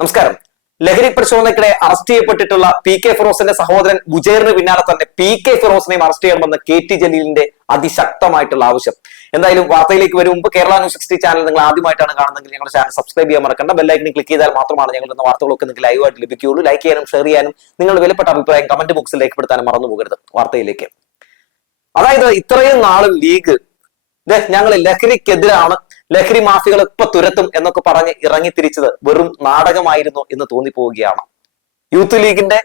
നമസ്കാരം. ലഹരി പരിശോധനയ്ക്കിടെ അറസ്റ്റ് ചെയ്യപ്പെട്ടിട്ടുള്ള പി കെ ഫിറോസിന്റെ സഹോദരൻ ബുജേറിന് പിന്നാലെ തന്നെ പി കെ ഫിറോസിനെയും അറസ്റ്റ് ചെയ്യണമെന്ന് കെ ടി ജലീലിന്റെ അതിശക്തമായിട്ടുള്ള ആവശ്യം. എന്തായാലും വാർത്തയിലേക്ക് വരും. മുമ്പ് കേരള ന്യൂസ് സിക്സ്റ്റി ചാനൽ നിങ്ങൾ ആദ്യമായിട്ടാണ് കാണുന്നതെങ്കിൽ ഞങ്ങളുടെ ചാനൽ സബ്സ്ക്രൈബ് ചെയ്യാൻ മറക്കണ്ട. ബെല്ലൈക്കണിൽ ക്ലിക്ക് ചെയ്താൽ മാത്രമാണ് ഞങ്ങൾ ഇന്ന് വാർത്തകളൊക്കെ നിങ്ങൾക്ക് ലൈവായിട്ട് ലഭിക്കുകയുള്ളൂ. ലൈക്ക് ചെയ്യാനും ഷെയർ ചെയ്യാനും നിങ്ങളുടെ വിലപ്പെട്ട അഭിപ്രായം കമന്റ് ബോക്സിൽ രേഖപ്പെടുത്താനും മറന്നു പോകരുത് വാർത്തയിലേക്ക്. അതായത് ഇത്രയും നാളും ലീഗ് ഞങ്ങൾ ലഹരിക്കെതിരാണ് ലഹരി മാഫികൾ ഇപ്പൊ തുരത്തും എന്നൊക്കെ പറഞ്ഞ് ഇറങ്ങിത്തിരിച്ചത് വെറും നാടകമായിരുന്നു എന്ന് തോന്നിപ്പോവുകയാണ്. യൂത്ത് ലീഗിന്റെ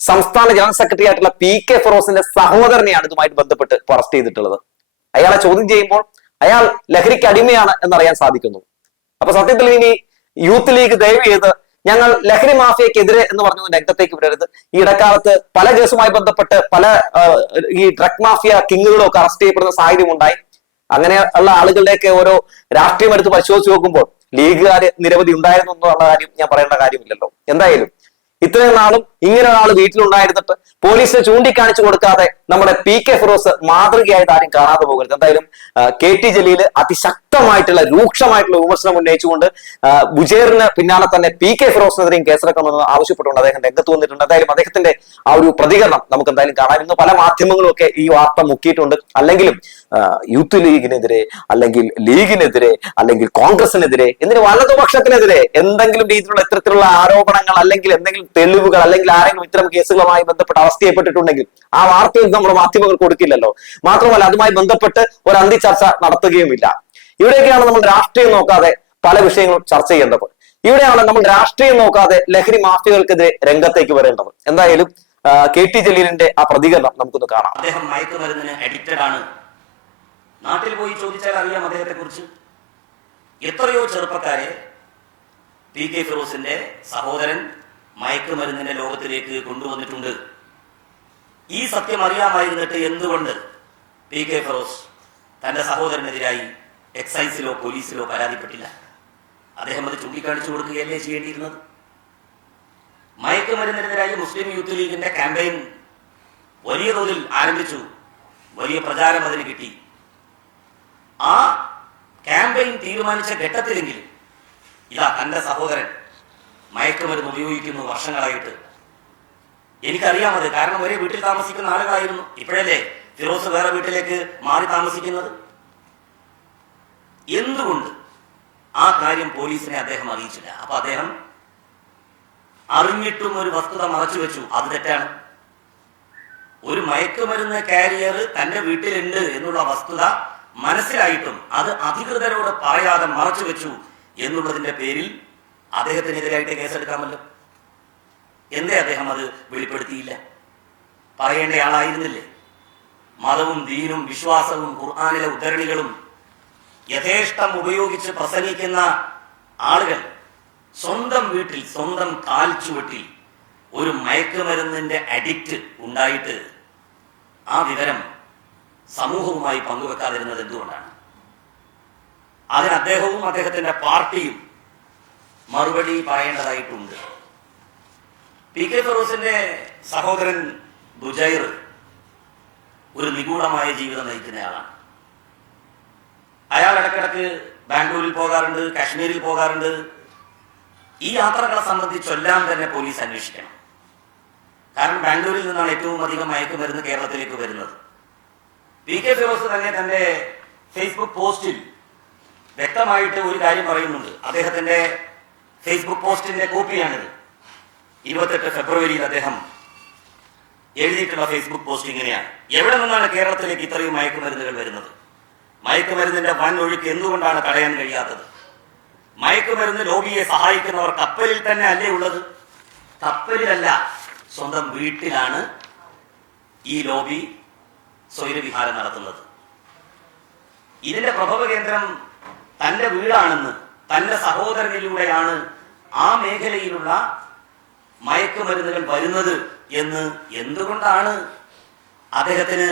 സംസ്ഥാന ജനറൽ സെക്രട്ടറി ആയിട്ടുള്ള പി കെ ഫിറോസിന്റെ സഹോദരനെയാണ് ഇതുമായിട്ട് ബന്ധപ്പെട്ട് അറസ്റ്റ് ചെയ്തിട്ടുള്ളത്. അയാളെ ചോദ്യം ചെയ്യുമ്പോൾ അയാൾ ലഹരിക്ക് അടിമയാണ് എന്നറിയാൻ സാധിക്കുന്നു. അപ്പൊ സത്യത്തിൽ ഇനി യൂത്ത് ലീഗ് ദയവ് ചെയ്ത് ഞങ്ങൾ ലഹരി മാഫിയക്കെതിരെ എന്ന് പറഞ്ഞു രംഗത്തേക്ക് വരരുത്. ഈ ഇടക്കാലത്ത് പല കേസുമായി ബന്ധപ്പെട്ട് പല ഈ ഡ്രഗ് മാഫിയ കിങ്ങുകളും ഒക്കെ അറസ്റ്റ് ചെയ്യപ്പെടുന്ന സാഹചര്യം ഉണ്ടായി അങ്ങനെ ഉള്ള ആളുകളുടെയൊക്കെ ഓരോ രാഷ്ട്രീയം എടുത്ത് പരിശോധിച്ച് നോക്കുമ്പോൾ ലീഗുകാർ നിരവധി ഉണ്ടായിരുന്നു എന്നുള്ള കാര്യം ഞാൻ പറയേണ്ട കാര്യമില്ലല്ലോ. എന്തായാലും ഇത്രയും നാളും ഇങ്ങനെ ഒരാൾ വീട്ടിലുണ്ടായിരുന്നിട്ട് പോലീസിനെ ചൂണ്ടിക്കാണിച്ചു കൊടുക്കാതെ നമ്മുടെ പി കെ ഫിറോസ് മാതൃകയായിട്ട് ആരും കാണാതെ പോകരുത്. എന്തായാലും കെ ടി ജലീൽ അതിശക്തമായിട്ടുള്ള രൂക്ഷമായിട്ടുള്ള വിമർശനം ഉന്നയിച്ചുകൊണ്ട് ബുജേറിന് പിന്നാലെ തന്നെ പി കെ ഫിറോസിനെതിരെയും കേസെടുക്കണമെന്ന് ആവശ്യപ്പെട്ടുകൊണ്ട് അദ്ദേഹം രംഗത്ത് വന്നിട്ടുണ്ട്. എന്തായാലും അദ്ദേഹത്തിന്റെ ആ ഒരു പ്രതികരണം നമുക്ക് എന്തായാലും കാണാം. ഇന്ന് പല മാധ്യമങ്ങളും ഒക്കെ ഈ വാർത്ത മുക്കിയിട്ടുണ്ട്. അല്ലെങ്കിലും യൂത്ത് ലീഗിനെതിരെ അല്ലെങ്കിൽ ലീഗിനെതിരെ അല്ലെങ്കിൽ കോൺഗ്രസിനെതിരെ എന്തിന് വലതുപക്ഷത്തിനെതിരെ എന്തെങ്കിലും രീതിയിലുള്ള ഇത്തരത്തിലുള്ള ആരോപണങ്ങൾ അല്ലെങ്കിൽ എന്തെങ്കിലും തെളിവുകൾ അല്ലെങ്കിൽ ആരെങ്കിലും ഇത്തരം കേസുകളുമായി ബന്ധപ്പെട്ട് അറസ്റ്റ് ചെയ്യപ്പെട്ടിട്ടുണ്ടെങ്കിൽ ആ വാർത്തയിൽ നമ്മുടെ മാധ്യമങ്ങൾ കൊടുക്കില്ലല്ലോ. മാത്രമല്ല അതുമായി ബന്ധപ്പെട്ട് ഒരു അന്തി ചർച്ച നടത്തുകയുമില്ല. ഇവിടെയൊക്കെയാണ് നമ്മൾ രാഷ്ട്രീയം നോക്കാതെ പല വിഷയങ്ങളും ചർച്ച ചെയ്യേണ്ടത്. ഇവിടെയാണ് നമ്മൾ രാഷ്ട്രീയം നോക്കാതെ ലഹരി മാഫിയകൾക്കെതിരെ രംഗത്തേക്ക് വരേണ്ടത്. എന്തായാലും കെ ടി ജലീലിന്റെ ആ പ്രതികരണം നമുക്കൊന്ന് കാണാം. അദ്ദേഹം മയക്കുമരുന്നിന് അഡിക്റ്റഡ് ആണ്. നാട്ടിൽ പോയി ചോദിച്ചാൽ അറിയാം അദ്ദേഹത്തെ കുറിച്ച് എത്രയോ ചെറുപ്പക്കാരെ പി കെ ഫിറോസിന്റെ സഹോദരൻ മയക്കുമരുന്നിന്റെ ലോകത്തിലേക്ക് കൊണ്ടുവന്നിട്ടുണ്ട്. ഈ സത്യം അറിയാമായിരുന്നിട്ട് എന്തുകൊണ്ട് പി കെ ഫറോസ് തന്റെ സഹോദരനെതിരായി എക്സൈസിലോ പോലീസിലോ പരാതിപ്പെട്ടില്ല? അദ്ദേഹം അത് ചൂണ്ടിക്കാണിച്ചു കൊടുക്കുകയല്ലേ ചെയ്യേണ്ടിയിരുന്നത്? മയക്കുമരുന്നിനെതിരായി മുസ്ലിം യൂത്ത് ലീഗിന്റെ ക്യാമ്പയിൻ വലിയ തോതിൽ ആരംഭിച്ചു. വലിയ പ്രചാരം അതിന് കിട്ടി. ആ ക്യാമ്പയിൻ തീരുമാനിച്ച ഘട്ടത്തിലെങ്കിലും ഇതാ തന്റെ സഹോദരൻ മയക്കുമരുന്ന് ഉപയോഗിക്കുന്നു വർഷങ്ങളായിട്ട്. എനിക്കറിയാം അത്. കാരണം ഒരേ വീട്ടിൽ താമസിക്കുന്ന ആളുകളായിരുന്നു. ഇപ്പോഴല്ലേ ഫിറോസ് വേറെ വീട്ടിലേക്ക് മാറി താമസിക്കുന്നത്? എന്തുകൊണ്ട് ആ കാര്യം പോലീസിനെ അദ്ദേഹം അറിയിച്ചില്ല? അപ്പൊ അദ്ദേഹം അറിഞ്ഞിട്ടും ഒരു വസ്തുത മറച്ചു വെച്ചു. അത് തെറ്റാണ്. ഒരു മയക്കുമരുന്ന് കാരിയർ തന്റെ വീട്ടിലുണ്ട് എന്നുള്ള വസ്തുത മനസ്സിലായിട്ടും അത് അധികൃതരോട് പറയാതെ മറച്ചു വെച്ചു എന്നുള്ളതിന്റെ പേരിൽ അദ്ദേഹത്തിനെതിരായിട്ട് കേസെടുക്കാമല്ലോ? എന്തേ അദ്ദേഹം അത് വെളിപ്പെടുത്തിയില്ല? പറയേണ്ട ആളായിരുന്നില്ലേ? മതവും ദീനും വിശ്വാസവും ഖുർആാനിലെ ഉദ്ധരണികളും യഥേഷ്ടം ഉപയോഗിച്ച് പ്രസംഗിക്കുന്ന ആളുകൾ സ്വന്തം വീട്ടിൽ സ്വന്തം കാൽ ചുവട്ടിൽ ഒരു മയക്കുമരുന്നിന്റെ അഡിക്റ്റ് ഉണ്ടായിട്ട് ആ വിവരം സമൂഹവുമായി പങ്കുവെക്കാതിരുന്നത് എന്തുകൊണ്ടാണ്? അതിന് അദ്ദേഹവും അദ്ദേഹത്തിന്റെ പാർട്ടിയും മറുപടി പറയേണ്ടതായിട്ടുണ്ട്. പി കെ ഫിറോസിന്റെ സഹോദരൻ ബുജൈർ ഒരു നിഗൂഢമായ ജീവിതം നയിക്കുന്നയാളാണ് അയാൾ ഇടക്കിടക്ക് ബാംഗ്ലൂരിൽ പോകാറുണ്ട് കാശ്മീരിൽ പോകാറുണ്ട്. ഈ യാത്രകളെ സംബന്ധിച്ചൊല്ലാം തന്നെ പോലീസ് അന്വേഷിക്കണം. കാരണം ബാംഗ്ലൂരിൽ നിന്നാണ് ഏറ്റവും അധികം മയക്കുമരുന്ന് കേരളത്തിലേക്ക് വരുന്നത്. പി കെ ഫിറോസ് തന്നെ തന്റെ ഫേസ്ബുക്ക് പോസ്റ്റിൽ വ്യക്തമായിട്ട് ഒരു കാര്യം പറയുന്നുണ്ട്. അദ്ദേഹത്തിന്റെ ഫേസ്ബുക്ക് പോസ്റ്റിന്റെ കോപ്പിയാണിത്. ഇരുപത്തെട്ട് ഫെബ്രുവരിയിൽ അദ്ദേഹം എഴുതിയിട്ടുള്ള ഫേസ്ബുക്ക് പോസ്റ്റ് ഇങ്ങനെയാണ്. എവിടെ നിന്നാണ് കേരളത്തിലേക്ക് ഇത്രയും മയക്കുമരുന്നുകൾ വരുന്നത്? മയക്കുമരുന്നിന്റെ വൻ ഒഴുക്ക് എന്തുകൊണ്ടാണ് തടയാൻ കഴിയാത്തത്? മയക്കുമരുന്ന് ലോബിയെ സഹായിക്കുന്നവർ കപ്പലിൽ തന്നെ അല്ലേ ഉള്ളത്? കപ്പലിലല്ല സ്വന്തം വീട്ടിലാണ് ഈ ലോബി സ്വൈരവിഹാരം നടത്തുന്നത്. ഇതിന്റെ പ്രഭവ കേന്ദ്രം തന്റെ വീടാണെന്ന് തന്റെ സഹോദരനിലൂടെയാണ് ആ മേഖലയിലുള്ള മയക്കുമരുന്നുകൾ വരുന്നത് എന്ന് എന്തുകൊണ്ടാണ് അദ്ദേഹത്തിന്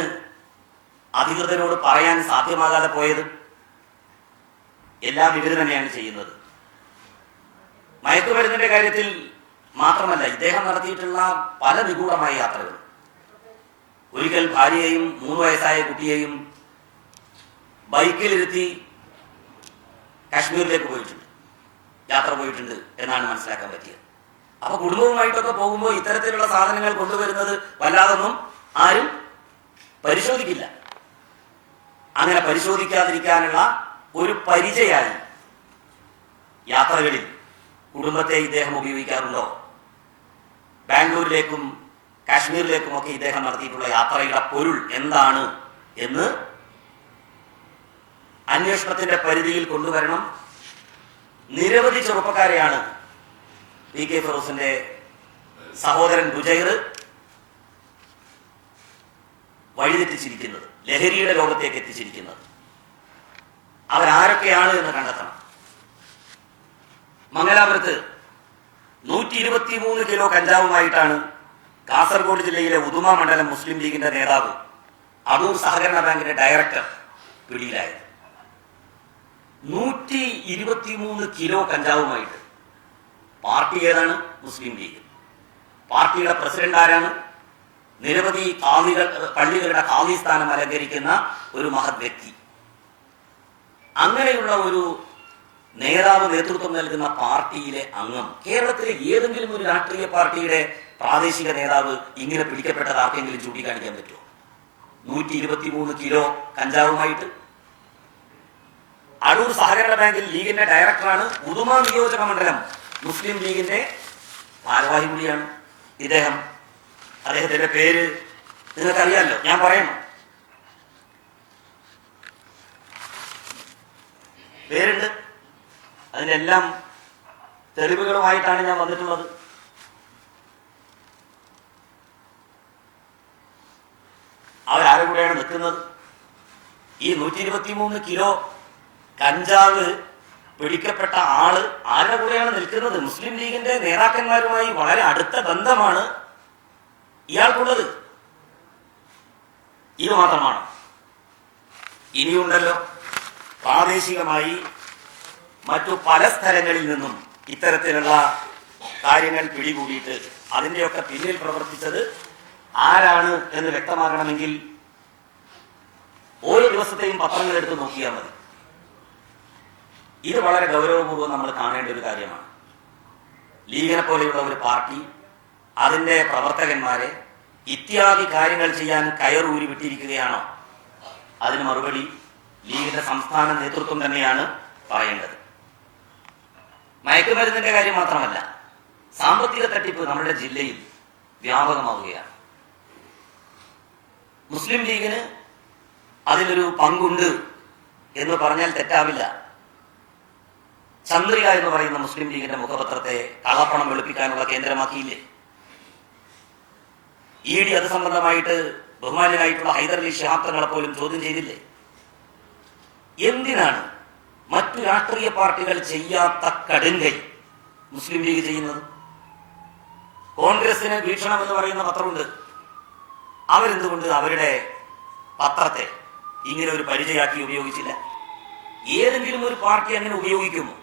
അധികൃതരോട് പറയാൻ സാധ്യമാകാതെ പോയത്? എല്ലാം ഇവർ തന്നെയാണ് ചെയ്യുന്നത്. മയക്കുമരുന്നിന്റെ കാര്യത്തിൽ മാത്രമല്ല ഇദ്ദേഹം നടത്തിയിട്ടുള്ള പല നിഗൂഢമായ യാത്രകൾ. ഒരിക്കൽ ഭാര്യയെയും മൂന്ന് വയസ്സായ കുട്ടിയെയും ബൈക്കിലിരുത്തി കാശ്മീരിലേക്ക് പോയിട്ടുണ്ട്. യാത്ര പോയിട്ടുണ്ട് എന്നാണ് മനസ്സിലാക്കാൻ പറ്റിയത്. അപ്പൊ കുടുംബവുമായിട്ടൊക്കെ പോകുമ്പോൾ ഇത്തരത്തിലുള്ള സാധനങ്ങൾ കൊണ്ടുവരുന്നത് വല്ലാതൊന്നും ആരും പരിശോധിക്കില്ല. അങ്ങനെ പരിശോധിക്കാതിരിക്കാനുള്ള ഒരു പരിചയായി യാത്രകളിൽ കുടുംബത്തെ ഇദ്ദേഹം ഉപയോഗിക്കാറുണ്ടോ? ബാംഗ്ലൂരിലേക്കും കാശ്മീരിലേക്കും ഒക്കെ ഇദ്ദേഹം നടത്തിയിട്ടുള്ള യാത്രയുടെ പൊരുൾ എന്താണ് എന്ന് അന്വേഷണത്തിന്റെ പരിധിയിൽ കൊണ്ടുവരണം. നിരവധി ചെറുപ്പക്കാരെയാണ് പി കെ ഫിറോസിന്റെ സഹോദരൻ ബുജൈർ വഴിതെറ്റിച്ചിരിക്കുന്നത് ലഹരിയുടെ ലോകത്തേക്ക് എത്തിച്ചിരിക്കുന്നത്. അവരാരൊക്കെയാണ് എന്ന് കണ്ടെത്തണം. മംഗലാപുരത്ത് നൂറ്റി ഇരുപത്തി മൂന്ന് കിലോ കഞ്ചാവുമായിട്ടാണ് കാസർഗോഡ് ജില്ലയിലെ ഉദുമ മണ്ഡലം മുസ്ലിം ലീഗിന്റെ നേതാവ് അടൂർ സഹകരണ ബാങ്കിന്റെ ഡയറക്ടർ പിടിയിലായത്. നൂറ്റി ഇരുപത്തിമൂന്ന് കിലോ കഞ്ചാവുമായിട്ട്. പാർട്ടി ഏതാണ്? മുസ്ലിം ലീഗ്. പാർട്ടിയുടെ പ്രസിഡന്റ് ആരാണ്? നിരവധി കാവികൾ പള്ളികളുടെ കാവി സ്ഥാനം അലങ്കരിക്കുന്ന ഒരു മഹത് വ്യക്തി. അങ്ങനെയുള്ള ഒരു നേതാവ് നേതൃത്വം നൽകുന്ന പാർട്ടിയിലെ അംഗം കേരളത്തിലെ ഏതെങ്കിലും ഒരു രാഷ്ട്രീയ പാർട്ടിയുടെ പ്രാദേശിക നേതാവ് ഇങ്ങനെ പിടിക്കപ്പെട്ടത് ആർക്കെങ്കിലും ചൂണ്ടിക്കാണിക്കാൻ പറ്റുമോ? നൂറ്റി ഇരുപത്തിമൂന്ന് കിലോ കഞ്ചാവുമായിട്ട് അടൂർ സഹകരണ ബാങ്കിൽ ലീഗിന്റെ ഡയറക്ടറാണ് ഉദുമ നിയോജക മണ്ഡലം. മുസ്ലിം ലീഗിന്റെ ഭാരവാഹി കൂടിയാണ് ഇദ്ദേഹം. അദ്ദേഹത്തിന്റെ പേര് നിങ്ങൾക്കറിയാമല്ലോ ഞാൻ പറയണം പേരുണ്ട്. അതിനെല്ലാം തെളിവുകളുമായിട്ടാണ് ഞാൻ വന്നിട്ടുള്ളത്. അവരാരും കൂടെയാണ് നിൽക്കുന്നത്? ഈ നൂറ്റി ഇരുപത്തി മൂന്ന് കിലോ കഞ്ചാവ് പിടിക്കപ്പെട്ട ആൾ ആരുടെ കൂടെയാണ് നിൽക്കുന്നത്? മുസ്ലിം ലീഗിന്റെ നേതാക്കന്മാരുമായി വളരെ അടുത്ത ബന്ധമാണ് ഇയാൾക്കുള്ളത്. ഇത് മാത്രമാണ്. ഇനിയുണ്ടല്ലോ പ്രാദേശികമായി മറ്റു പല സ്ഥലങ്ങളിൽ നിന്നും ഇത്തരത്തിലുള്ള കാര്യങ്ങൾ പിടികൂടിയിട്ട് അതിന്റെയൊക്കെ പിന്നിൽ പ്രവർത്തിച്ചത് ആരാണ് എന്ന് വ്യക്തമാകണമെങ്കിൽ ഓരോ ദിവസത്തെയും പത്രങ്ങൾ എടുത്ത് നോക്കിയാൽ മതി. ഇത് വളരെ ഗൗരവപൂർവം നമ്മൾ കാണേണ്ട ഒരു കാര്യമാണ്. ലീഗിനെ പോലെയുള്ള ഒരു പാർട്ടി അതിന്റെ പ്രവർത്തകന്മാരെ ഇത്യാദി കാര്യങ്ങൾ ചെയ്യാൻ കയറൂരി വിട്ടിരിക്കുകയാണോ അതിന് മറുപടി ലീഗിന്റെ സംസ്ഥാന നേതൃത്വം തന്നെയാണ് പറയേണ്ടത്. മയക്കുമരുന്നിന്റെ കാര്യം മാത്രമല്ല സാമ്പത്തിക തട്ടിപ്പ് നമ്മുടെ ജില്ലയിൽ വ്യാപകമാവുകയാണ്. മുസ്ലിം ലീഗിന് അതിലൊരു പങ്കുണ്ട് എന്ന് പറഞ്ഞാൽ തെറ്റാവില്ല. ചന്ദ്രിക എന്ന് പറയുന്ന മുസ്ലിം ലീഗിന്റെ മുഖപത്രത്തെ കള്ളപ്പണം വെളുപ്പിക്കാനുള്ള കേന്ദ്രമാക്കിയില്ലേ? ഇ ഡി അത് സംബന്ധമായിട്ട് ബഹുമാനായിട്ടുള്ള ഹൈദരലി ശിഹാബ് തങ്ങളെ പോലും ചോദ്യം ചെയ്തില്ലേ? എന്തിനാണ് മറ്റു രാഷ്ട്രീയ പാർട്ടികൾ ചെയ്യാത്ത കടുങ്കൈ മുസ്ലിം ലീഗ് ചെയ്യുന്നത്? കോൺഗ്രസിന് വീക്ഷണം എന്ന് പറയുന്ന പത്രമുണ്ട്. അവരെന്തുകൊണ്ട് അവരുടെ പത്രത്തെ ഇങ്ങനെ ഒരു പരിചയാക്കി ഉപയോഗിച്ചില്ല? ഏതെങ്കിലും ഒരു പാർട്ടി അങ്ങനെ ഉപയോഗിക്കുമോ?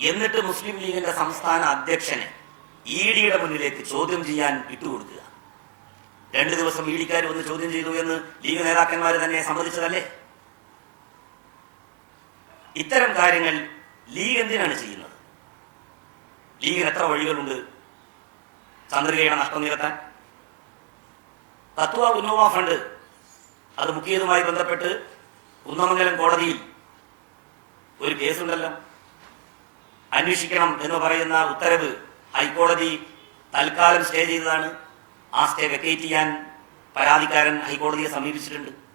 എന്നിട്ട് മുസ്ലിം ലീഗിന്റെ സംസ്ഥാന അധ്യക്ഷനെ ഇ ഡിയുടെ മുന്നിലേക്ക് ചോദ്യം ചെയ്യാൻ വിട്ടുകൊടുക്കുക രണ്ടു ദിവസം ഇ ഡിക്കാർ വന്ന് ചോദ്യം ചെയ്തു എന്ന് ലീഗ് നേതാക്കന്മാർ തന്നെ സമ്മതിച്ചതല്ലേ? ഇത്തരം കാര്യങ്ങൾ ലീഗ് എന്തിനാണ് ചെയ്യുന്നത്? ലീഗിന് എത്ര വഴികളുണ്ട്? ചന്ദ്രികയുടെ നഷ്ടം നികത്താൻ. തത്വ ഉന്നോവ ഫണ്ട് അത് മുക്കിയതുമായി ബന്ധപ്പെട്ട് കുന്നമംഗലം കോടതിയിൽ ഒരു കേസുണ്ടല്ലോ. അന്വേഷിക്കണം എന്ന് പറയുന്ന ഉത്തരവ് ഹൈക്കോടതി തൽക്കാലം സ്റ്റേ ചെയ്തതാണ്. ആ സ്റ്റേ വെക്കേറ്റ് ചെയ്യാൻ പരാതിക്കാരൻ ഹൈക്കോടതിയെ സമീപിച്ചിട്ടുണ്ട്.